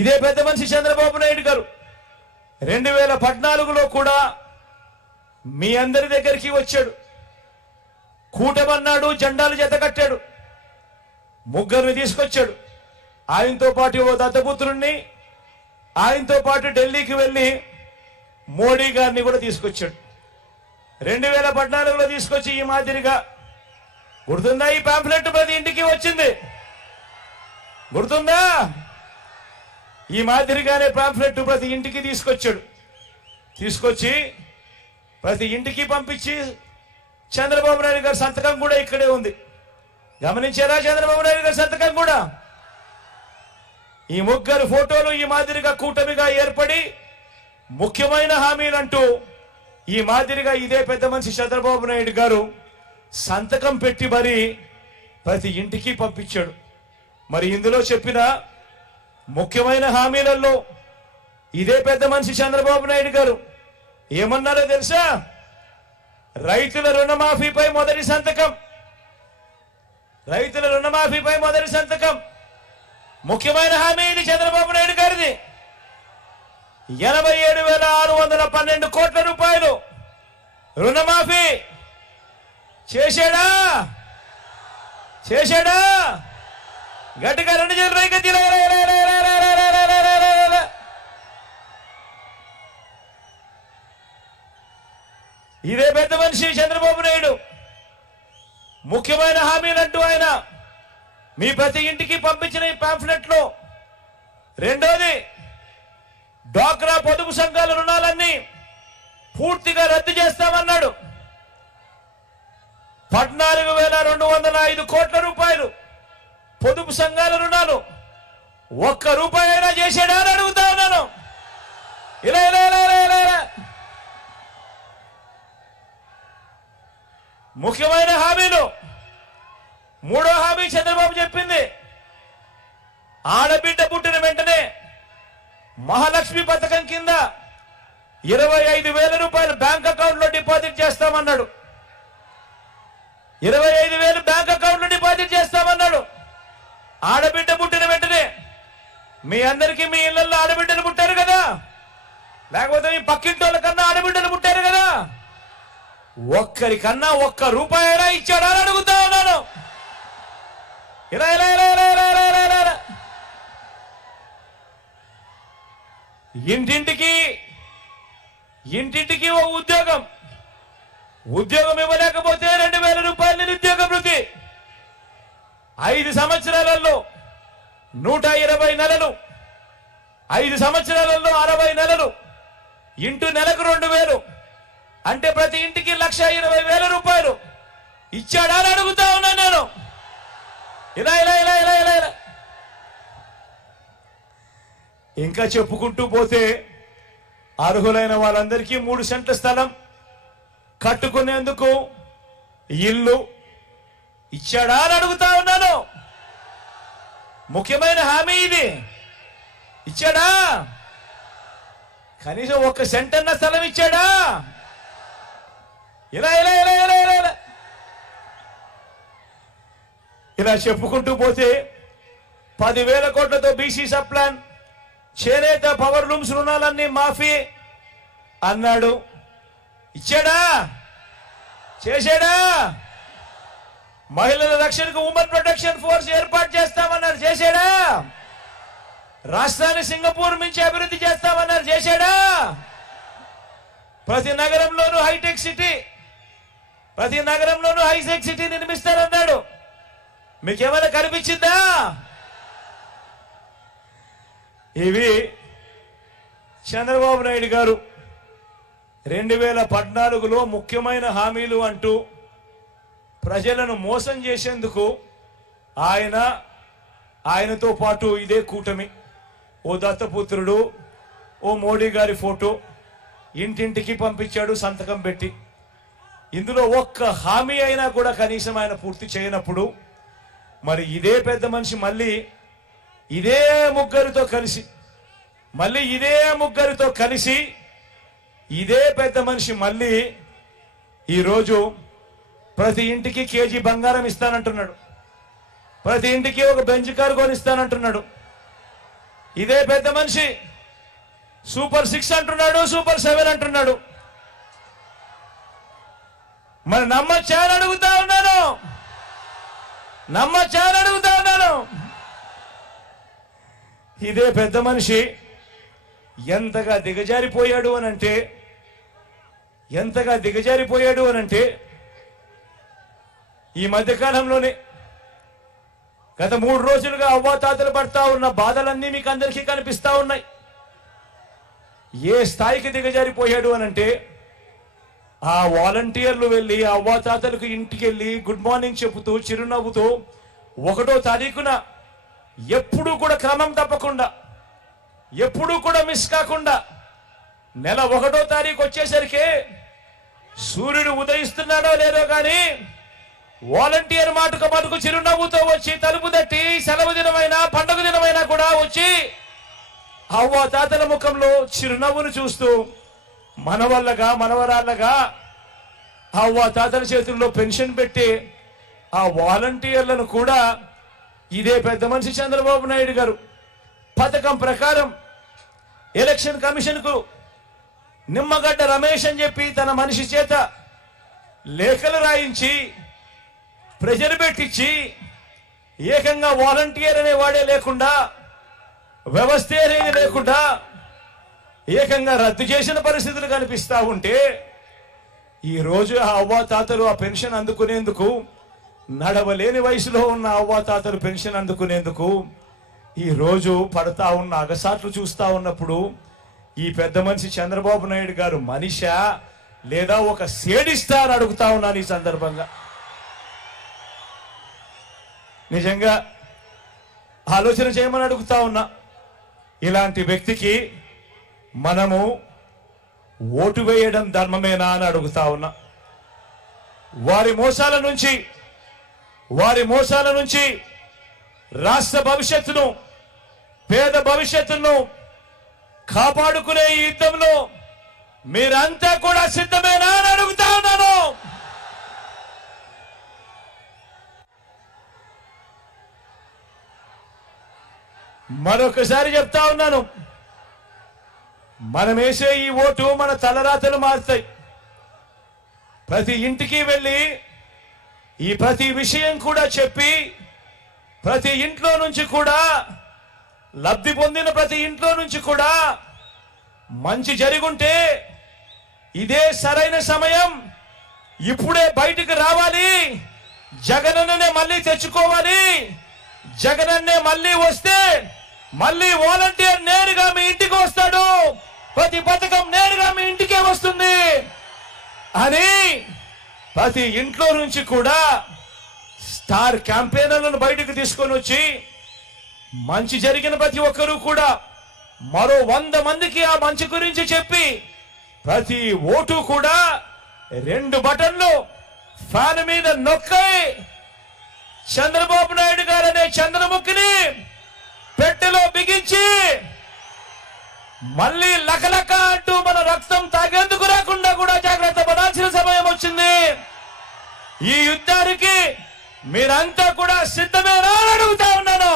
ఇదే పెద్ద మనిషి చంద్రబాబు నాయుడు గారు 2014లో కూడా మీ అందరి దగ్గరికి వచ్చాడు. కూటమన్నాడు, జెండాలు జత కట్టాడు, ముగ్గురిని తీసుకొచ్చాడు. ఆయనతో పాటు ఓ దత్తపుత్రుణ్ణి, ఆయనతో పాటు ఢిల్లీకి వెళ్ళి మోడీ గారిని కూడా తీసుకొచ్చాడు. 2014లో తీసుకొచ్చి ఈ మాదిరిగా గుర్తుందా? ఈ పాంఫ్లెట్ ప్రతి ఇంటికి వచ్చింది, గుర్తుందా? ఈ మాదిరిగానే పాంఫ్లెట్ ప్రతి ఇంటికి తీసుకొచ్చాడు. తీసుకొచ్చి ప్రతి ఇంటికి పంపించి చంద్రబాబు నాయుడు గారి సంతకం కూడా ఇక్కడే ఉంది. గమనించారా? చంద్రబాబు నాయుడు గారి సంతకం కూడా. ఈ ముగ్గురు ఫోటోలు ఈ మాదిరిగా కూటమిగా ఏర్పడి ముఖ్యమైన హామీలంటూ ఈ మాదిరిగా ఇదే పెద్ద మనిషి చంద్రబాబు నాయుడు గారు సంతకం పెట్టి మరి ప్రతి ఇంటికి పంపించాడు. మరి ఇందులో చెప్పిన ముఖ్యమైన హామీలలో ఇదే పెద్ద మనిషి చంద్రబాబు నాయుడు గారు ఏమన్నారో తెలుసా? రైతుల రుణమాఫీపై మొదటి సంతకం. రైతుల రుణమాఫీపై మొదటి సంతకం ముఖ్యమైన హామీ ఇది చంద్రబాబు నాయుడు గారిది. 87,612 కోట్ల రూపాయలు రుణమాఫీ చేశాడా? చేశాడా? గట్టిగా 2 చేతులు రైకెత్తి. ఇదే పెద్ద మనిషి చంద్రబాబు నాయుడు ముఖ్యమైన హామీలంటూ ఆయన మీ ప్రతి ఇంటికి పంపించిన ఈ పాంఫ్లెట్ లో రెండోది, డ్వాక్రా పొదుపు సంఘాల రుణాలన్నీ పూర్తిగా రద్దు చేస్తామన్నాడు. 14,205 కోట్ల రూపాయలు పొదుపు సంఘాల రుణాలు ఒక్క రూపాయి అయినా చేశాడా అని అడుగుతా ఉన్నాను. ఇలా ఇలా ఇలా ఇలా ఇలా ముఖ్యమైన హామీలు. మూడో హామీ చంద్రబాబు చెప్పింది, ఆడబిడ్డ పుట్టిన వెంటనే మహాలక్ష్మి పథకం కింద 25,000 రూపాయలు బ్యాంక్ అకౌంట్ లో డిపాజిట్ చేస్తామన్నాడు. 25,000 బ్యాంక్ అకౌంట్ లో డిపాజిట్ చేస్తామన్నాడు. ఆడబిడ్డ పుట్టిన వెంటనే మీ అందరికీ మీ ఇళ్లలో ఆడబిడ్డలు పుట్టారు కదా, లేకపోతే మీ పక్కింటోళ్ళ కన్నా ఆడబిడ్డలు పుట్టారు కదా, ఒక్కరికన్నా ఒక్క రూపాయి అయినా ఇచ్చాడా అని అడుగుతా ఉన్నాను. ఇలా ఇలా ఇలా ఇలా ఇలా ఇలా ఇలా ఇలా ఇంటింటికి ఓ ఉద్యోగం. ఉద్యోగం ఇవ్వలేకపోతే 2,000 రూపాయల నిరుద్యోగ భృతి. 5 సంవత్సరాలలో 120 నెలలు, 5 సంవత్సరాలలో 60 నెలలు ఇంటూ నెలకు 2,000 అంటే ప్రతి ఇంటికి 1,20,000 రూపాయలు ఇచ్చాడా అని అడుగుతా ఉన్నాను నేను. ఇలా ఇలా ఇలా ఇలా ఇలా ఇలా ఇంకా చెప్పుకుంటూ పోతే అర్హులైన వాళ్ళందరికీ 3 సెంట్ల స్థలం కట్టుకునేందుకు ఇల్లు ఇచ్చాడా అని అడుగుతా ఉన్నాను. ముఖ్యమైన హామీ ఇది. ఇచ్చాడా? కనీసం 1 సెంట్ అన్న స్థలం ఇచ్చాడా? ఇలా ఇలా ఇలా ఇలా ఇలా ఇలా ఇలా చెప్పుకుంటూ పోతే 10,000 కోట్లతో బీసీ సబ్ ప్లాన్, చేనేత పవర్ లూమ్స్ రుణాలన్నీ మాఫీ అన్నాడు. ఇచ్చాడా? చేశాడా? మహిళల రక్షణకు ఉమెన్ ప్రొటెక్షన్ ఫోర్స్ ఏర్పాటు చేస్తామన్నారు. చేశాడా? రాష్ట్రాన్ని సింగపూర్ మించి అభివృద్ధి చేస్తామన్నారు. చేశాడా? ప్రతి నగరంలోనూ హైటెక్ సిటీ, ప్రతి నగరంలోనూ హైటెక్ సిటీ నిర్మిస్తారన్నాడు. మీకేమైనా కనిపించిందా? ఇవి చంద్రబాబు నాయుడు గారు 2014లో ముఖ్యమైన హామీలు అంటూ ప్రజలను మోసం చేసేందుకు ఆయనతో పాటు ఇదే కూటమి, ఓ దత్తపుత్రుడు, ఓ మోడీ గారి ఫోటో ఇంటింటికి పంపించాడు సంతకం పెట్టి. ఇందులో ఒక్క హామీ అయినా కూడా కనీసం ఆయన పూర్తి చేయనప్పుడు మరి ఇదే పెద్ద మనిషి మళ్ళీ ఇదే ముగ్గురితో కలిసి ఇదే పెద్ద మనిషి మళ్ళీ ఈరోజు ప్రతి ఇంటికి కేజీ బంగారం ఇస్తానంటున్నాడు. ప్రతి ఇంటికి ఒక బెంచ్ కారు కొనిస్తానంటున్నాడు. ఇదే పెద్ద మనిషి సూపర్ 6 అంటున్నాడు, సూపర్ 7 అంటున్నాడు. మరి నమ్మచ్చా అని అడుగుతా ఉన్నాను, నమ్మచ్చా అని అడుగుతా ఉన్నాను. ఇదే పెద్ద మనిషి ఎంతగా దిగజారిపోయాడు అనంటే, ఎంతగా దిగజారిపోయాడు అనంటే, ఈ మధ్యకాలంలోనే గత 3 రోజులుగా అవ్వాతాతలు పడతా ఉన్న బాధలన్నీ మీకు అందరికీ కనిపిస్తా ఉన్నాయి. ఏ స్థాయికి దిగజారిపోయాడు అనంటే, ఆ వాలంటీర్లు వెళ్ళి అవ్వాతాతలకు ఇంటికి వెళ్ళి గుడ్ మార్నింగ్ చెబుతూ చిరునవ్వుతూ 1వ తారీఖున ఎప్పుడూ కూడా క్రమం తప్పకుండా, ఎప్పుడూ కూడా మిస్ కాకుండా నెల 1వ తారీఖు వచ్చేసరికి సూర్యుడు ఉదయిస్తున్నాడో లేదో కానీ వాలంటీర్ మటుకు చిరునవ్వుతో వచ్చి తలుపు తట్టి సెలవు దినమైనా పండుగ దినమైనా కూడా వచ్చి అవ్వ తాతల ముఖంలో చిరునవ్వును చూస్తూ మనవల్లగా మనవరాళ్ళగా అవ్వ తాతల చేతుల్లో పెన్షన్ పెట్టి ఆ వాలంటీర్లను కూడా ఇదే పెద్ద మనిషి చంద్రబాబు నాయుడు గారు పథకం ప్రకారం ఎలక్షన్ కమిషన్ కు నిమ్మగడ్డ రమేష్ అని చెప్పి తన మనిషి చేత లేఖలు రాయించి ప్రజలు పెట్టించి ఏకంగా వాలంటీర్ అనే వాడే లేకుండా, వ్యవస్థ అనేది లేకుండా ఏకంగా రద్దు చేసిన పరిస్థితులు కనిపిస్తా ఉంటే, ఈ రోజు ఆ అవ్వాతాతలు ఆ పెన్షన్ అందుకునేందుకు, నడవలేని వయసులో ఉన్న అవ్వాతాతలు పెన్షన్ అందుకునేందుకు ఈ రోజు పడతా ఉన్న అగసాట్లు చూస్తా ఉన్నప్పుడు, ఈ పెద్ద మనిషి చంద్రబాబు నాయుడు గారు మనిషా లేదా ఒక సేడిస్తా అని అడుగుతా ఉన్నాను ఈ సందర్భంగా. నిజంగా ఆలోచన చేయమని అడుగుతా ఉన్నా. ఇలాంటి వ్యక్తికి మనము ఓటు వేయడం ధర్మమేనా అని అడుగుతా ఉన్నా. వారి మోసాల నుంచి రాష్ట్ర భవిష్యత్తును, పేద భవిష్యత్తును కాపాడుకునే ఈ యుద్ధంలో మీరంతా కూడా సిద్ధమేనా అని అడుగుతా ఉన్నాను. మరొకసారి చెప్తా ఉన్నాను, మనం వేసే ఈ ఓటు మన తలరాతలు మారుతాయి. ప్రతి ఇంటికి వెళ్ళి ఈ ప్రతి విషయం కూడా చెప్పి, ప్రతి ఇంట్లో నుంచి కూడా లబ్ధి పొందిన ప్రతి ఇంట్లో నుంచి కూడా మంచి జరుగుంటే ఇదే సరైన సమయం, ఇప్పుడే బయటికి రావాలి, జగనన్నే మళ్ళీ తెచ్చుకోవాలి, జగనన్నే మళ్ళీ వస్తే మళ్ళీ వాలంటీర్ నేరుగా మీ ఇంటికి వస్తాడు, ప్రతి పథకం నేరుగా మీ ఇంటికే వస్తుంది అని ప్రతి ఇంట్లో నుంచి కూడా స్టార్ క్యాంపెయినర్లను బయటకు తీసుకొని వచ్చి మంచి జరిగిన ప్రతి ఒక్కరూ కూడా మరో 100 మందికి ఆ మంచి గురించి చెప్పి ప్రతి ఓటు కూడా 2 బటన్లు ఫ్యాన్ మీద నొక్కి చంద్రబాబు నాయుడు గారు అనే చంద్రముఖిని పెట్టెలో బిగించి మళ్ళీ లకలక అంటూ మన రక్తం తాగేందుకు రాకుండా కూడా జాగ్రత్త పడాల్సిన సమయం వచ్చింది. ఈ యుద్ధానికి మీరంతా కూడా సిద్ధమేనా అని అడుగుతా ఉన్నాను.